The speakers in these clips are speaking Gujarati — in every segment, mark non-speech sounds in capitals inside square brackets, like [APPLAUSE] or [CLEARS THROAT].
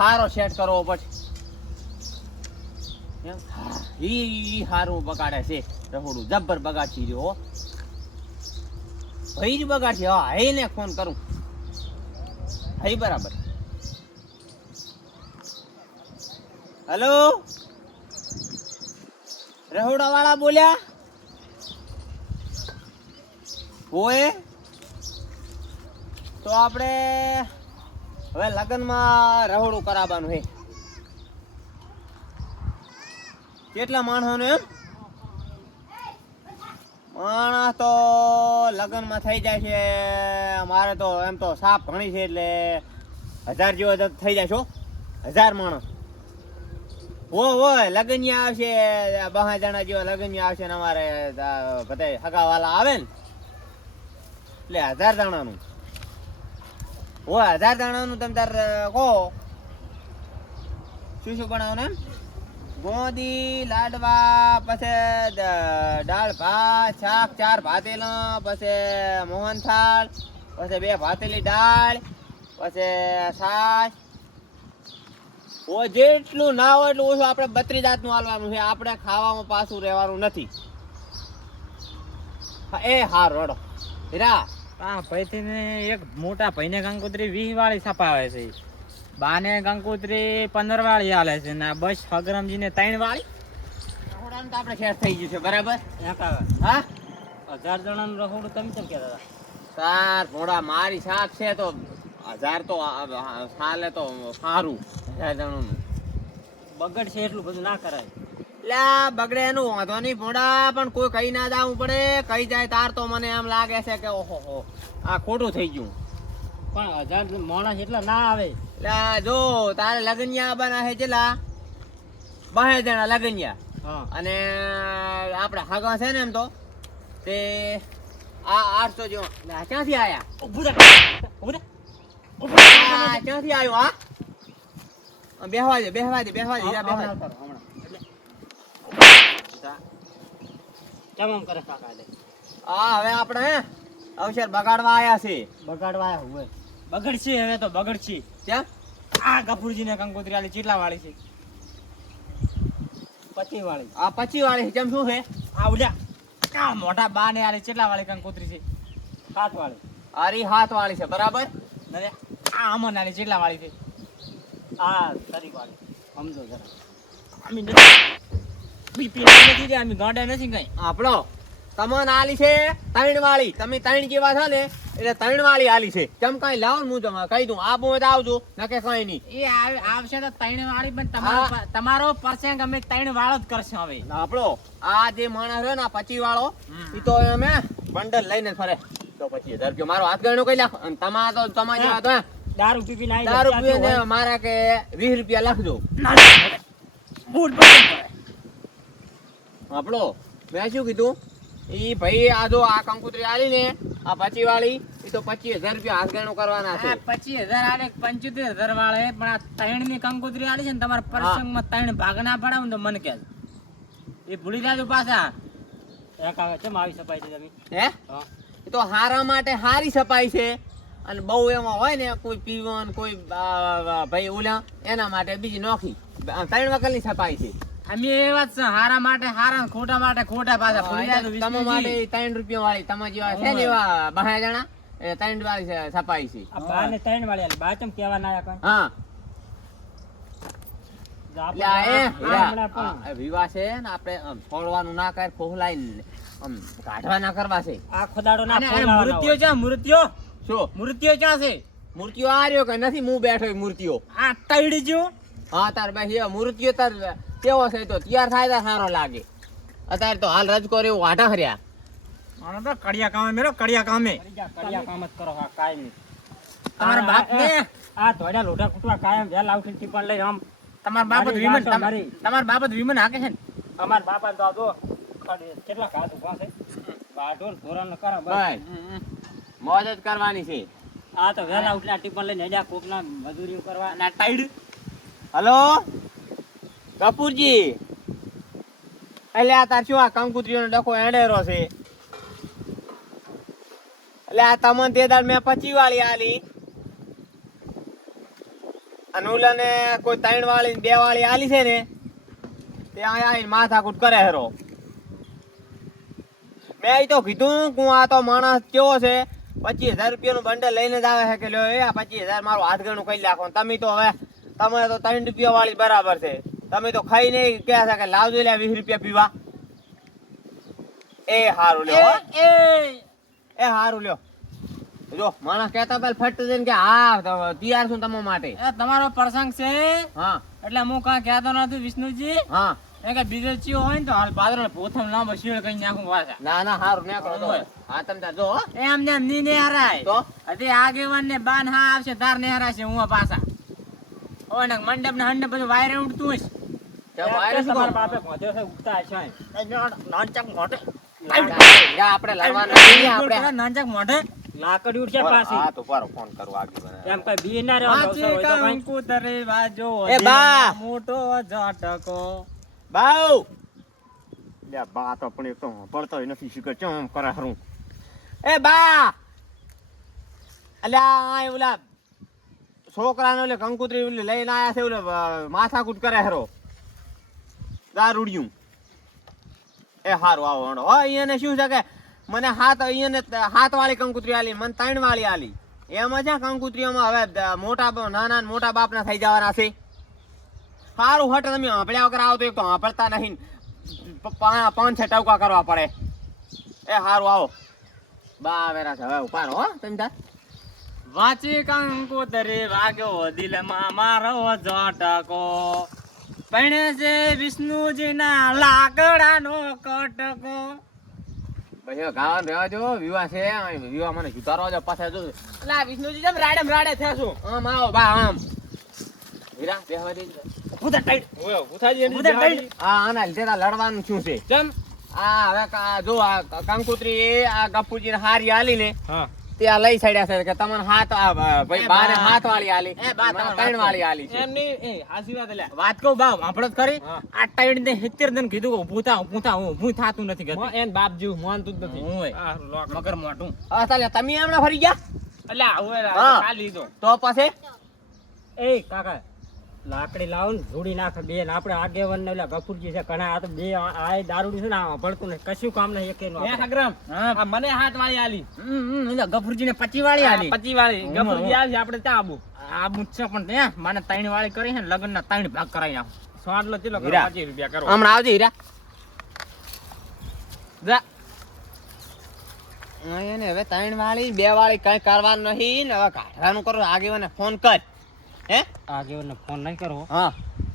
હારો સેટ કરવો? હા, ઈ હારું બગાડે છે. રહોડું જબ્બર બગાડતી રહ્યો ભાઈ જ બગાડી હા એને ફોન કરું. હઈ બરાબર. હેલો? રહોડા વાળા બોલ્યા? ઓએ તો આપણે હવે લગ્નમાં રહોડું કરાવવાનું છે કેટલા માણસોને એમ? માણસ તો લગ્નમાં થઈ જાય છે. મારે તો એમ તો સાપ ઘણી છે એટલે હજાર જેવો થઈ જાય છો હજાર માણસ. ઓ હોય લગનિયા આવશે. બહા જણા જેવા લગનિયા આવશે ને અમારે બધા હગાવાલા આવે ને. એટલે હજાર જણાનું. હોય હજાર જણાનું તમે તાર કહો. શું શું બનાવવાનું એમ? ગોદી લાડવા પછી દાળ ભાત શાક ચાર ભાતેલો પછી મોહનથાળ પછી બે ભાતેલી દાળ પછી છાશ. ઓ જેટલું ના હોય એટલું ઓછું આપણે બત્રી જાતનું હાલવાનું છે. આપણે ખાવામાં પાછું રહેવાનું નથી. હા, એ હાર રડો હીરા. આ ભાઈથી ને એક મોટા ભાઈને કંકોત્રી વીસ વાળી છપાવે છે. બાને કંકોત્રી પંદર વાળી હાલે છે ને બસ હગરમજીને ત્રણ વાળી. રહોડાનું તો આપણે શેર થઈ ગયું છે બરાબર? હા? હજાર જણાનું રહોડું તમે કેમ કહેતા હતા? સાર ભોળા મારી સાથ છે તો હજાર તો સાલે તો સારું. હજાર જણાનું. બગડ છે એટલું બધું ના કરાય. લ્યા બગડે એનું વાંધો નહીં ભોડા પણ કોઈ કઈ ના જાવું પડે. કઈ જાય તાર તો મને એમ લાગે છે કે ઓહો હો આ ખોટું થઈ ગયું. પણ હજાર માણસ એટલા ના આવે. લા જો તારે લગનિયા બના છે જેલા બહે જણા લગનિયા. હા. અને આપણે હાગા છે ને એમ તો તે આ આઠસો જેવો. ક્યાંથી આયા? ક્યાંથી આવ્યો હા? આ બેહવા દે બેહવા દે બેહવા દે. બેહવા હમણાં. કેમ આમ કરે કાકા દે આ હવે આપણે હે અવસર બગાડવા આયા છે. બગાડવા આવ્યા હોય બગડશે હવે તો બગડશે. ત્યાં આ ગફુરજીને કંકોત્રી આલી ચીટલા વાળી છે. પચી વાળી. આ પચી વાળી જેમ શું છે? આ ઉલ્યા આ મોટા બા ને આલી ચેટલા વાળી કંકોત્રી છે. સાત વાળી. આરી હાથ વાળી છે બરાબર? નરે આ અમન આલી ચેટલા વાળી છે. આ સરી વાળી. સમજો જરા. અમે આપણો તમન આલી છે ત્રણ વાળી તમે ત્રણ જેવા છો ને? એટલે ત્રણ વાળી આલી છે. ચમ કઈ લાવો હું તમે કહી દઉં. આ બોત આવજો નકે કઈ નહીં. એ આવશે તો ત્રણ વાળી પણ તમારો. તમારો પરસેંગ અમે ત્રણ વાળો જ કરશે હવે. આપણો આ જે માણસ રહ્યો ને પચી વાળો એ તો અમે બંડલ લઈને ફરે. તો પછી હજાર રૂપિયા મારો હાથ ગણો કઈ લાખ? અને તમારા તો તમારી જેવા તો દારૂ પી પીને દારૂ જાય, પીવે ને ત્યાંથી મારા કે વીસ રૂપિયા લખજો. બૂટ. આપણો મેં શું કીધું? એ ભાઈ આ જો આ કંકુતરી આલી ને આ પચી વાળી એ તો પચીસ હજાર રૂપિયા હાથ ગણો કરવાના છે. પચીસ હજાર આલે પંચોતેર હજાર વાળે પણ આ ત્રણની કંકોત્રી આલી છે ને તમારા પ્રસંગમાં ત્રણ ભાગ ના પડાવ તો મને કે એ ભૂલી જાજો પાછા. કેમ આવી સપાઈ છે તમે હે? એ તો હારા માટે હારી સપાઈ છે. અને બહુ એમાં હોય ને કોઈ પીવન કોઈ ભાઈ ઓલા એના માટે બીજી નોખી. ત્રણ વકલની સપાઈ છે. અમે એ વાત છે હારા માટે હારા ખોટા માટે ખોટા પાછા તમે માટે ત્રણ રૂપિયા વાળી તમારા જેવા છે ને એવા બહાર જણા એ ત્રણ વાળી છે આ બા ને ત્રણ વાળી આલી બા ચમ કેવા ના હા. કઈ આ વિવાહ છે ને આપણે છોડવાનું ના કર ફોહલાઈને કાઢવા ના કરવા છે. આ ખોદાડો ના અને આ ફોલાવાના મૃત્યુ શું? મૃત્યુ ક્યાં છે? મૂર્તિઓ આ રહ્યો કે નથી? હું બેઠો મૂર્તિઓ આ તૈડી જો હા તાર ભાઈ મૂર્તિઓ તાર કેવો છે તો તૈયાર થાય તો સારો લાગે. અત્યારે તો હાલ રજકો એવું વાટા હર્યા. મારા તો કડિયા કામે મેરો કડિયા કામે. કડિયા કામ જ કરો હા કાયમી તમારા બાપ ને આ ધોડા લોઢા કુટવા કાયમ વેલ આવતી ટીપણ લઈ આમ. તમાર બાપ જ વિમન તમાર તો બાપ જ વિમન હાકે છે ને? અમાર બાપા તો આ જો ખડે- કેટલા કાચ ઊભા છે. વાઢોર ધોરણ કરે ભાઈ બસ મોજ જ કરવાની છે. આ તો વેલા ઉઠલા ટીપણ લઈને હેડ્યા કોકના મજૂરીઓ કરવા. ના ટાઈડ. હલો? કપૂરજી. એટલે આ તાર શું આ કંકુત્રીઓનો ડખો એડેરો છે? એટલે આ તમને તે દાડ મેં પચી વાળી આલી. અને ઓલાને કોઈ ત્રણ વાળી બે વાળી આલી છે ને, તે અહીંયા આવીને માથાકૂટ કરે હેરો. મેં ઈ તો કીધું કે આ તો માણસ કેવો છે, પચીસ હજાર રૂપિયાનું બંડલ લઈને જ આવે છે કે લ્યો એ, આ પચીસ હજાર મારું હાથ ગણું કહી નાખો તમે તો હવે, તમે તો ત્રણ રૂપિયા વાળી બરાબર છે. તમે તો ખાઈ નહીં કહ્યા હતા કે લાવજો લે વીસ રૂપિયા પીવા. એ હારું લ્યો એ એ. હારું લ્યો. જો માણસ કહેતા પેલા ફટ દઈને કે હા તો તૈયાર છું તમારા માટે. એ તમારો પ્રસંગ છે. હા. એટલે હું કાં કહેતો નથી વિષ્ણુજી. હા. એ કે બીજો ચિયો હોય ને તો હાલ પાદરો પોથમ ના શીળ કઈ નાખું પાછા. ના ના હારું નીકળો તો. હોય. હા તમે જો હો. એમ ને એમ ની ને હરાય તો? અતે આગેવાન ને બાન હા આવશે તાર ને હરાશે હું પાછા. ઓય ને મંડપ ને હંડપ બધું વાયરે ઉડતું હશે લાકડી ઉડશે પાછી. હા તો પારો ફોન કરું આગળ એમ કઈ બી ના રહેવાનું વાંચી અવસર હોય તો કઈ. કંકુતરે વાજો એ બા! મોટો ઝાટકો. બાઉ! લે બા તો પણ એક તો પડતો નથી શીખર ચમ આમ કરે હરું? એ બા! અલ્યા આ ઓલા છોકરાને ઓલે કંકુતરી ઓલી લઈને આયા છે ઓલે અ, માથાકૂટ કરે હરો. દારૂડિયું એ હારું, આવો હણો. હો અહીંયાને શું છે કે મને હાથ અહીંયાને હાથ વાળી કંકુતરી આલી, મને ત્રણ વાળી આલી. એમાં છે કંકુતરીઓમાં હવે મોટા નાના મોટા બાપના થઈ જવાના છે. સારું હટ તમે હાંપડ્યા વગર આવો તો એક તો હાંપડતા નહીં પાંચ, છ ટવકા કરવા પડે. એ સારું આવો. બા આવેરા છે, હવે ઉપાડો હો તમે તાર વાંચી કંકુતરી વાગ્યો દિલમાં મારો ઝાટકો પણે છે વિષ્ણુજીના લાકડાનો કટકો. પછી હવે ગાવાનું રહેવા જો વિવાહ છે વિવાહ મને સુતારો જો પાછા જો. લા વિષ્ણુજી જેમ રાડે રાડે થયા છું. આમ આવો બા આમ. હીરા બેહવા દે. ઉધર ટાઈટ. ઓય, ભૂથાજી એની દિવાળી. ટાઈટ. આ આના લીધે લડવાનું શું છે? ચમ? આ હવે જો આ કાંકુત્રી આ ગપુજી હારી આલી ને હા. તે આ લઈ સાડ્યા છે કે તમને હાથ આ ભાઈ બાને હાથ વાળી આલી ત્રણ વાળી આલી છે એમ એ, હાસી વાત અલ્યા. વાત કહું બા આપણો જ ખરી આ ટાઈટ ને સિત્તેર દન કીધું ઊભું થા ઊભું થા હું ઊભું થાતું નથી કે એન બાપ જેવું માનતું જ નથી. હું હોય. મગર મોટું હા તાલે તમે હમણાં ફરી ગયા અલ્યા, હવે હા. લીધો. તો પછી એ કાકા લાકડી લાવો ને જોડી નાખે બે. ને આપણે આગેવન ને ઓલા ગફુરજી છે ઘણા આ તો બે આ દારૂડી છે ને આ ભડકું ને કશું કામ નહીં આપણે. આ મને હાથ વાળી આલી. ગફુરજી ને પચી વાળી આલી. પચી વાળી ગફુરજી આવી આપણે ત્યાં આબુ. આબુ છે પણ ત્યાં. મને ત્રણ વાળી કરી છે લગ્ન ના ત્રણ ભાગ કરાવી નાખું. સ્વાદલો ચેલો પચીસ રૂપિયા કરો. હમણાં આવજે હીરા. જા. એને હવે ત્રણ વાળી બે વાળી કઈ કરવાનું નહીં ને હવે કાઢવાનું કરો આગેવાને ફોન કર. હે? આગેવાનને ફોન નહીં કરો. હા.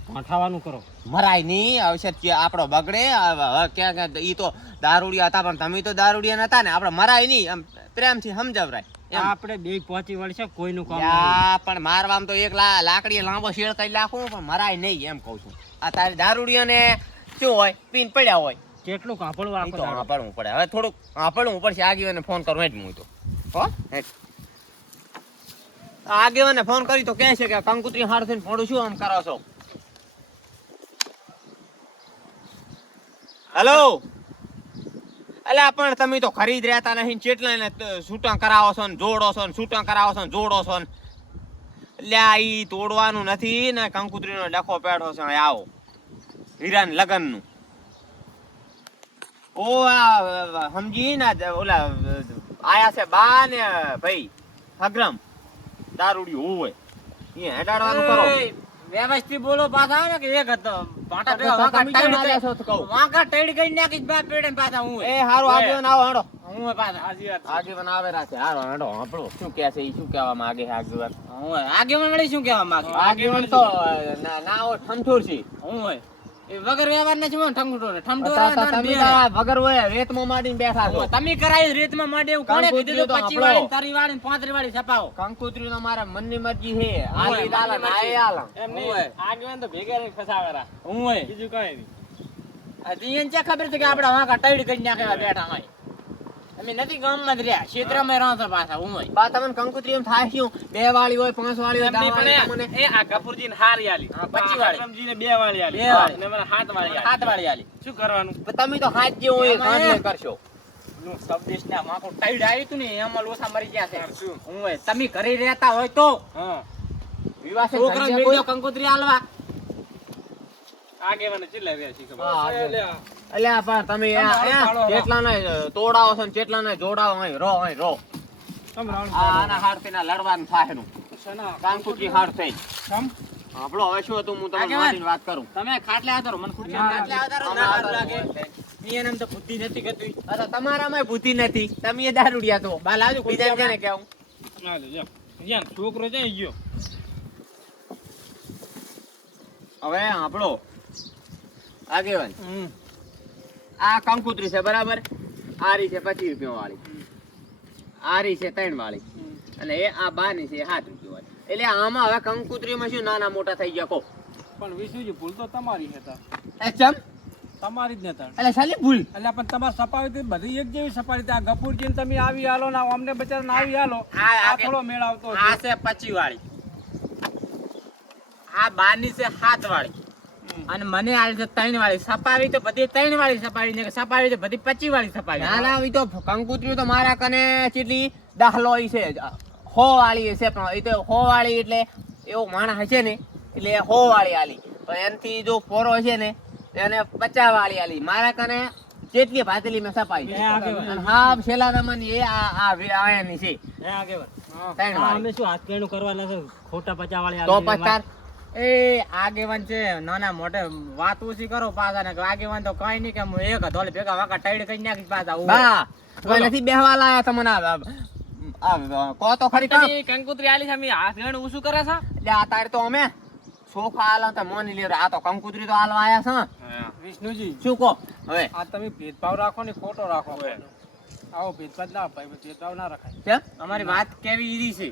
પાઠાવાનું કરો. મરાય નહીં આવશે આપણો બગડે હવે ક્યાં ક્યાં ઈ તો દારૂડિયા હતા પણ તમે તો દારૂડિયા નતા ને આપણે મરાય નહીં આમ પ્રેમથી સમજાવરાય આપણે બે પહોંચી વળશે કોઈનું કામ યા, પણ મારવામાં તો એક લાકડી લાંબો શેળ કરી નાખું પણ મરાય નહીં એમ કહું છું. આ તારી દારૂડિયાને શું હોય? પીન પડ્યા હોય. કેટલું કાપડું ઈ આખો તો પડે. હવે થોડુંક હાંભળવું પડશે આગી ફોન કરવો જ હું તો હો. આગેવાને ફોન કરી તો કહે છે કે કંકુત્રી હાર થઈને ફોડું છું આમ કરો છો? હેલો? અલ્યા પણ તમે તો ખરીદ રહેતા નહીં ચેટલા ને છૂટા કરાવો છો ને જોડો છો ને છૂટા કરાવો છો ને જોડો છો ને? અલ્યા ઈ તોડવાનું નથી ને કંકુત્રીનો ડખો પેડો છે આવો. હીરાન લગનનું. ઓ સમજી ને ઓલા આયા છે બા ને ભાઈ હગરમ દારૂડિયું હોય? એ હેડાડવાનું કરો. વ્યવસ્થિત બોલો પાછા ને કે એક હતો. પાટા પેલા વાંકા આવ્યા છો તો કહું? વાંકા ટાઈડ કરી નાખી બા પેડે પાછા હું એ હારું આગેવાન આવો હેડો. હું પાછા. હાજી વાત. આગેવાન આવે રાખે. હારો હેડો આપણો શું કહે છે ઈ શું કહેવા માંગે છે આગેવાન? હું આગે આગેવાન વળી શું કહેવા માંગે? આગેવાન તો ના ના હોય ઠમઠોર છે. હું હોય. વગર વ્યવહાર ને જમો તમે ને તો વગર હોય રેતમાં માંડીને બેઠા છો. તમે કરાવી રેતમાં માંડે એવું કોણે કીધું તો પચી આપણો. વાળી તારી વાળી પાંત્રી વાળી છપાવો? કંકુત્રી નો મારા મનની મરજી હે આલી દાલા ના આલા એમ નહીં. હોય. આગેવાન તો ભેગા રહીને ફસાવેરા હું હોય બીજું કઈ નહીં. આ તો એને ખબર છે કે આપણે વાંકા ટાઈડ કરી નાખેવા બેઠા હોય? અમે નથી ગામમાં જ રહ્યા ક્ષેત્રમાં રહો છો પાછા હું હોય. બા તમને કંકુત્રી એમ થાય શું? બે વાળી હોય પાંચ વાળી હોય દસ વાળી પણ એ આ ગફુરજી ને હારી આલી. હા, પચી વાળી. હકરમજીને બે વાળી આલી. બે વાળી. અને મને હાથ વાળી આલી. વાળી આલી. શું કરવાનું? તમે તો હાથ હોય એમાં કરશો. સબદેશ ના માકો ટાઈડ આવ્યું તું ને એમાં લોસા મરી ગયા છે. શું? હું હોય. તમે ઘરે રહેતા હોય તો વિવાહ છોકરો કંકોત્રી આલવા આગેવાને ચેટલા રહ્યા છે ખબર? હા, આગળ. અલ્યા. પણ તમે આ- આ કેટલા ને તોડાવો છો કેટલા ને જોડાવો અહીં રો અહીં રો આના હારથી ના લડવાનું થાયનું કાંકુજી હાર થઈ. આપણો હવે શું હતું હું તમને વાત કરું. તમે ખાટલે આધારો મને ખુરશી ખાટલે આધારો ના લાગે. ઈ એમ તો બુદ્ધિ નથી કરતી અરે તમારામાં બુદ્ધિ નથી. તમે દારૂડિયા તો. બા લાવજો બીજા કેને કેવું છોકરો છે ગયો. હવે આપણો આગેવાન. આ કંકુતરી છે બરાબર? આ રી છે પચીસ રૂપિયા વાળી. આ રી છે ત્રણ વાળી. અને એ આ બાની છે સાત રૂપિયા વાળી. એટલે આમાં હવે કંકુતરીમાં શું નાના મોટા થઈ ગયા કહો. પણ વિશુજી ભૂલ તો તમારી હતા તાર. ચમ? તમારી જ ને તાર. એટલે સાલી ભૂલ. એટલે પણ તમારે સપાવી બધી એક જેવી સપાવી હતી. આ ગપુરજી તમે આવી હાલો ને અમને બચારાને આવી હાલો. આ- થોડો મેળ આવતો છે. આ છે પચી વાળી. આ બાની છે સાત વાળી. અને મને આલી છે ત્રણ વાળી સપાવી તો બધી ત્રણ વાળી સપાવી ને સપાવી તો બધી પચી વાળી સપાવી. ના ના તો કંકુતરી તો મારા કને કેટલી દાખલો છે. હો વાળી છે પણ એ તો હો વાળી એટલે એવો માણસ હશે ને એટલે હો વાળી આલી. પણ એનાથી જો પોરો છે ને એને પચાસ વાળી આલી. મારા કને જેટલી ભાતલી મેં સપાઈ અને હા છેલ્લા નમન એ આ આ આયાની છે. ત્રણ વાળી. અમે શું હાથ કેણું કરવાના છે? ખોટા પચા વાળી તો પચાસ એ આગેવાન છે નાના મોટે વાત ઓછી કરો પાછા ને આગેવાન તો કઈ નહીં કે હું એક ધોલ ભેગા વાકા ટાઈડ કરી નાખી પાછા. બા કોઈ નથી બેહવા લાયા તમને? આ કો તો ખરી? તમે કંકોત્રી આલી છે અમે હાથ ગણ ઊંચું કરે છે? એટલે આ તારે તો અમે સોફા આલા તો મોની લ્યો આ તો કંકુતરી તો આલવા આયા છે વિષ્ણુજી. શું કહો? હવે. આ તમે ભેદભાવ રાખો ને ખોટો રાખો. આવો ભેદભાવ ના ભાઈ ભેદભાવ ના રખાય. કેમ? અમારી વાત કેવી ઈરી છે?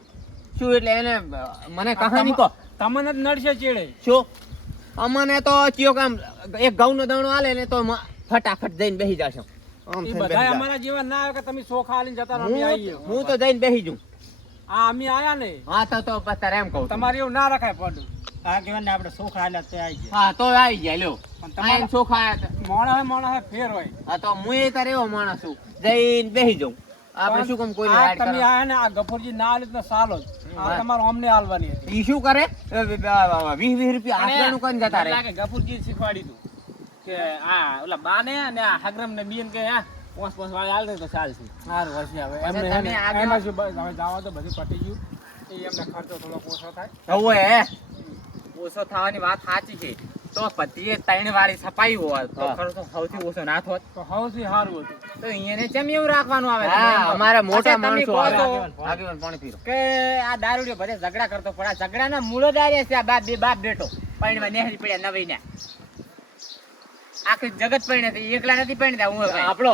શું એટલે એને મને કહાની કહો તમને જ નડશે ચેડે. શું? અમને તો ચિયો કામ એક ઘઉંનો દાણો આલે ને તો ફટાફટ જઈને બેસી જશે. આમ એ થઈને બધા અમારા જેવા ના આવે કે તમે ચોખા આલીને જતા રહો, અમે આવીએ. હું હું તો જઈને બેસી જઉં. આ અમે આયા ને? હા તો તો એમ કહું તમારે એવું ના રખાય પડું. ને આપણે સોખા આલ્યા તે આવી ગયા. હા તો આવી જાય લ્યો. પણ આ તમારા આયા મોણા હે મોણા હે ફેર હોય. હા તો હું એ તારે એવો માણસ છું. જઈને બેસી જાઉં. આપણે શું કામ કોઈ હાડ તમે આયા ને આ ગફુરજી ના આલે તો સાલો આ વાત. અમને આલવાની હતી. ઈ શું કરે? 20 20 રૂપિયા હાથવાનું કરીને જતા રહે. લાગે ગફુરજી શીખવાડી તું કે આ ઓલા બાને અને આ હગરમ ને બીન કે આ પોસ પોસ વાળા હાલ તો ચાલશે. સારું હશે હવે. એમને તમે આગળ- હવે જાવા તો બધું પટી ગયું. એ એમને ખર્ચો થોડો ઓછો થાય. હવે હે. ઓછો થવાની વાત સાચી છે. તો પતિએ ત્રણ વાળી સપાઈ હોત તો હા. તો સૌથી ઓછો ના હોત. તો સૌથી સારું હતું. તો અહીંયા કેમ એવું રાખવાનું આવે હા. અમારે મોટા માણસો આગેવાન પાણી પીરો. કે આ દારૂડિયો ભલે ઝઘડા કરતો પણ આ ઝઘડાના મૂળ આર્યા છે આ બાપ બે બાપ બેટો. પૈણમાં નેહરી પડ્યા નવીના. આખી જગત પૈણે એકલા નથી પૈણતા હું. આપણો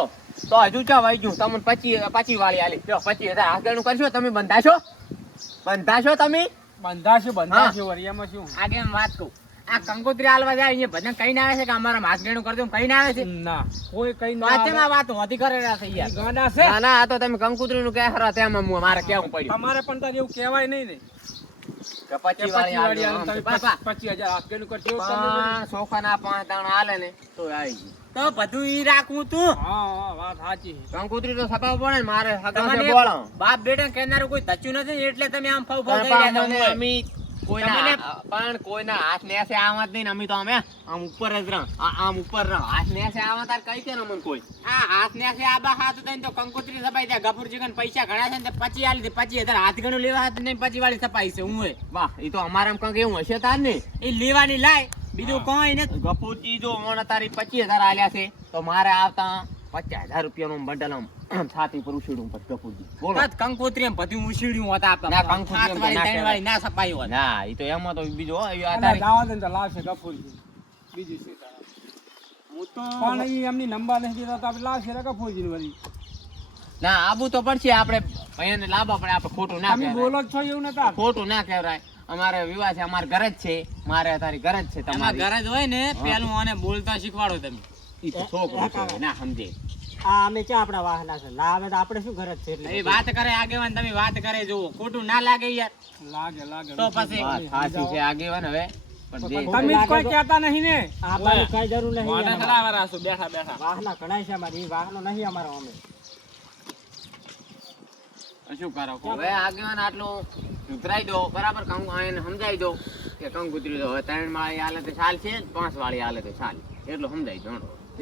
તો હજુ ચા વાઈ ગયું? તમને પચી પચી વાળી આલી. જો પચી હજાર આગળનું કરશો તમે બંધાશો? બંધાશો તમે? બંધાશું બંધાશું વરિયામાં એમાં શું? આગળ વાત કહું. આ કંકોત્રી આલવા જાય અહીંયા ભજન કઈ આવે છે કે અમારા ગેણું કરજો કઈ ના આવે છે? ના કોઈ કઈ ના આવે. ચેમાં વાત હોતી કરે રહ્યા છે યાર. ઈ છે? ના ના આ તો તમે કંકોત્રી નું કહેરો તેમાં મુ- મારે કેવું પડ્યું. તમારે પણ તાર એવું કહેવાય નહીં ને. તમે તમે ને. ને બાપ બેટા કેનારું કોઈ ધચ્યું નથી એટલે તમે આમ ફાવ ફાવ પણ કોઈના પણ હાથ નેસે આવા જ નહીં અમે તો અમે આમ ઉપર જ રહ આમ ઉપર રહ. હાથ નેસે આવા તાર કઈ કે ને મને કોઈ? આ હાથ ને છે આબા હાથ દઈને તો કંકોત્રી સપાઈ દે ગફુરજી કન પૈસા ઘણા છે ને પછી આલી દે પછી તાર હાથ ગણું લેવા હાથ ને પછી વાળી સપાઈ છે હું વાહ એ તો અમારે કંઈક એવું હશે તાર ને? એ લેવાની લાય બીજું કોઈ ને ગપુજી જો મને તારી પચીસ હજાર આલ્યા છે તો મારે આવતા પચાસ હજાર રૂપિયાનું બંડલ આમ [CLEARS THROAT] છાતી પર ઉછીડું પર બોલો. કંકોત્રી એમ બધું ઉછીડ્યું હતા આપણા ના, કંકોત્રી ના. વાળી ના સપાઈ હોત. ના એ તો એમાં તો બીજો આ જાવા દે તો લાવશે ગફુરજી બીજું શું તારે? હું તો પણ એ એમની નંબર નથી દેતા તો આપણે લાવશે ને ગફુરજી વળી. ના આબુ તો પડશે આપણે ભાઈને લાવવા પડે આપણે ખોટું ના તમે કહેવાય. બોલો જ છો એવું નતા ખોટું ના કહેવાય. અમારે વિવાહ છે અમારે ઘર જ છે. મારે તારી ઘર જ છે તમારે તમારી. ઘરે જ હોય ને પેલું અને બોલતા શીખવાડો તમે. ઈ તો છોકરો છે ના સમજે. આ અમે ક્યાં આપણા વાહના છે. ના તો આપણે શું ઘર છે એટલે વાત કરે આગેવાન તમે વાત કરે જુઓ. ખોટું ના લાગે યાર. લાગે લાગે. તો પછી વાત છે આગેવાન હવે. તમે કોઈ કહેતા નહીં ને. આપવાની કઈ જરૂર નહીં મોઢા અમારે. ચલાવવાના બેઠા બેઠા. વાહના ઘણાય છે અમારી વાહનો નહીં અમારો અમે. શું કરો હવે આગેવાન આટલું ઉતરાઈ દો બરાબર? કહું આઈને સમજાઈ દો કે કંકુતરી તો હવે ત્રણ વાળી હાલે તો ચાલ છે પાંચ વાળી હાલે તો ચાલ. એટલું સમજાય દો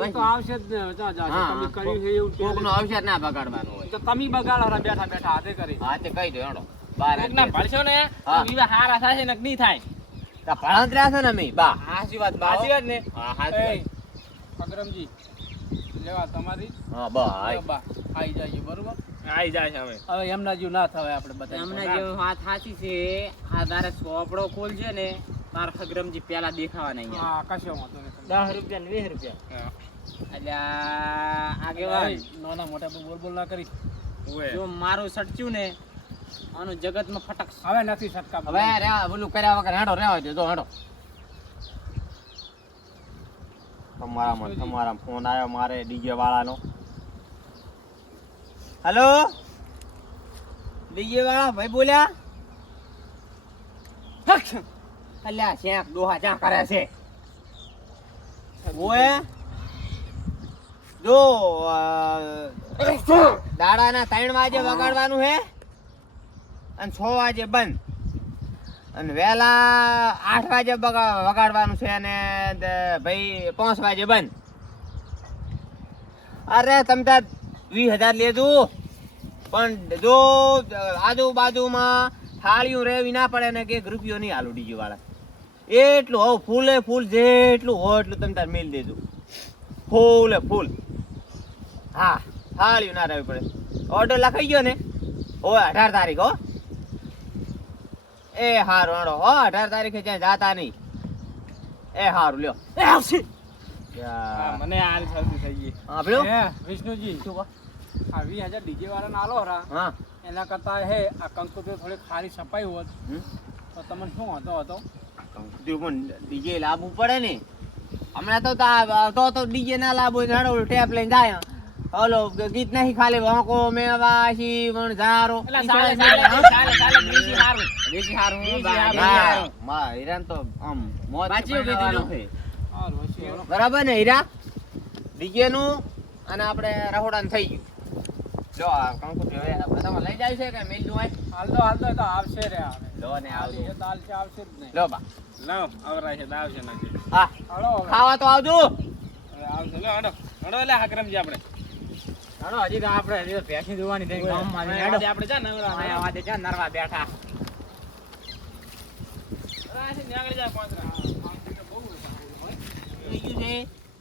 એ તો આવશે જ ને જા, જા, જા, તમે કર્યું છે એવું કોક અવસર ના બગાડવાનો હોય. તો તમે બગાડો રા બેઠા બેઠા હાથે કરી. હા કહી દો હેડો. બાર ના ભણશો ને વિવાહ હારા થશે ને નહીં થાય? ભણત રહ્યા છે ને અમે બા. હાસી વાત બા. સાચી વાત ને? હા હાચી એ લેવા તમારી? હા બા બા આઈ જાય બરોબર? આવી જાય છે અમે. હવે એમના જેવું ના થવાય આપણે બધા એમના જે વાત સાચી છે. આ તારે સોપડો ખોલ છે ને મારા ખગરમજી પેલા દેખાવા નહીં હા કશો વાંધો નહીં દસ રૂપિયા ને વીસ રૂપિયા. આ આગેવાન નાના મોટા બોલ બોલ ના કરી. જો મારું સટચ્યું ને આનું જગતમાં ફટક હવે નથી સટકા હવે રેવા બોલું કર્યા વગર હેડો રેવા જો હેડો. તમારામાં તમારા ફોન આવ્યો મારે ડીજે વાળાનો. હેલો? ડીજે વાળા ભાઈ બોલ્યા? અલ્યા શેખ દોહા જ્યાં કરે છે. ઓએ જો દાડાના ત્રણ વાગે વગાડવાનું હે અને છ વાગે બંધ. અને વહેલા આઠ વાગે વગાડવાનું છે અને ભાઈ પાંચ વાગે બંધ. અરે તમે ત્યાં વીસ હજાર લેજો. પણ જો આજુબાજુમાં થાળીઓ રેવી ના પડે ને કે રૂપિયો નહીં આલુ ડીજી વાળા. એટલું હવ ફૂલે ફૂલ જેટલું હોય એટલું તમે તાર મેલ દેજો. ફૂલે ફૂલ. હા હાલ્યું ના રહેવી પડે. ઓર્ડર લખાઈ ગયો ને? હોય અઢાર તારીખ હો. એ હારું હાડો હો અઢાર તારીખે ત્યાં જાતા નહીં. એ હારું લ્યો. એ આવશે. મને હાલ સૌથી થઈ ગઈ. હા ભલો. વિષ્ણુજી. શું? હા વીસ હજાર ડીજે વાળા ના આલો હરા હા. એના કરતા હે આ કંકોત્રી થોડી ખારી સપાઈ હોત. તો તમને શું હતો હતો? કંકુતરી પણ ડીજે લાવવું પડે ને. હમણાં તો તા- ડીજે ના લાવવું હોય હેડો ટેપ લઈને જાય. ઓલો ગીત નહીં ખાલી વાંકો મેવાશી વણઝારો. હારું. તો આમ. છે. બરાબર ને હીરા? ડીજે નું અને આપણે રહોડાનું થઈ ગયું. જો આ બધામાં લઈ જાય છે કે મેલનું હોય? હાલ તો હાલ તો તો આવશે રે આવે લો ને આવજો. એ તો આવશે આવશે જ નહીં લો બા. લો આવરાય છે છે નાખી હા. ખાવા તો આવજો. આવશે. લો હડો હડો એટલે હાકરમજી આપણે. હાલો હજી તો આપણે હજી તો ભેંસી જોવાની થઈ ગામમાં આપણે જા નવરા આયા વાતે જ્યાં નરવા બેઠા.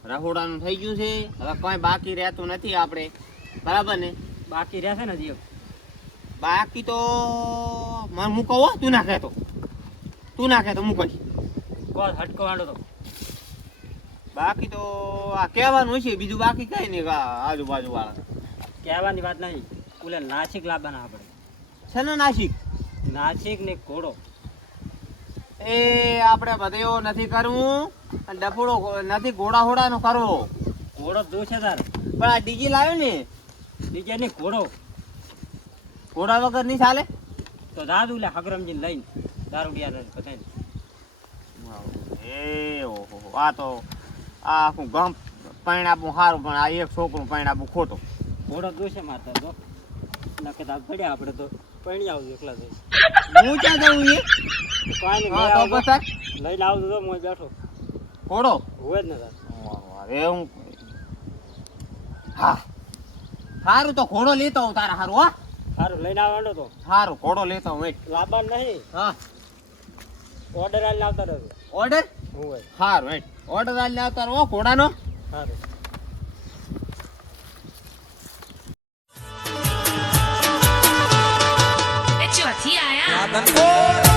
રહોડાનું થઈ ગયું છે. હવે કોઈ બાકી રહેતું નથી આપણે. બરાબર ને? બાકી રહેશે ને હજી. બાકી તો મને હું કહું હો, તું ના કહેતો તું ના કહેતો હું કહીશ કોઈ હટકો વાળો તો. બાકી તો આ કહેવાનું છે બીજું બાકી કઈ નહીં આજુબાજુ વાળા કહેવાની વાત નહીં. ઓલે નાસિક લાવવાના આપણે. છે ને નાસિક? નાસિક ને ઘોડો. એ આપણે બધે એવો નથી કરવું અને ડફોડો નથી ઘોડા ઘોડાનો કરવો. ઘોડો જોશે તાર. પણ આ ડીજી લાવ્યો ને? ડીજે ને ઘોડો. ઘોડા વગર નહીં ચાલે? તો દાદુ લે હગરમજી લઈને દારૂડિયા બધાને. એ ઓહો આ તો આ આખું ગામ પૈણાબું સારું પણ આ એક છોકરું પૈણાબું ખોટું. ઘોડો જોશે માતા તો. નકે તો પડ્યા આપણે તો. પાણી આવું એકલા જઈશ હું ક્યાં જવું એ? કાંઈ હા તો નહીં લઈને આવું તો મોય બેઠો. ઘોડો હોય જ ને હવે હું હા. સારું તો ઘોડો લેતો હું તારા સારું હા. સારું લઈને આવવાનો તો. સારું ઘોડો લેતો હું લાવવા નહીં. હા. ઓર્ડર આવીને આવતા રહ્યો ઓર્ડર? હું હોય સારું વેટ ઓર્ડર આલી આવતા રહો ઘોડાનો. ચોથી આયા.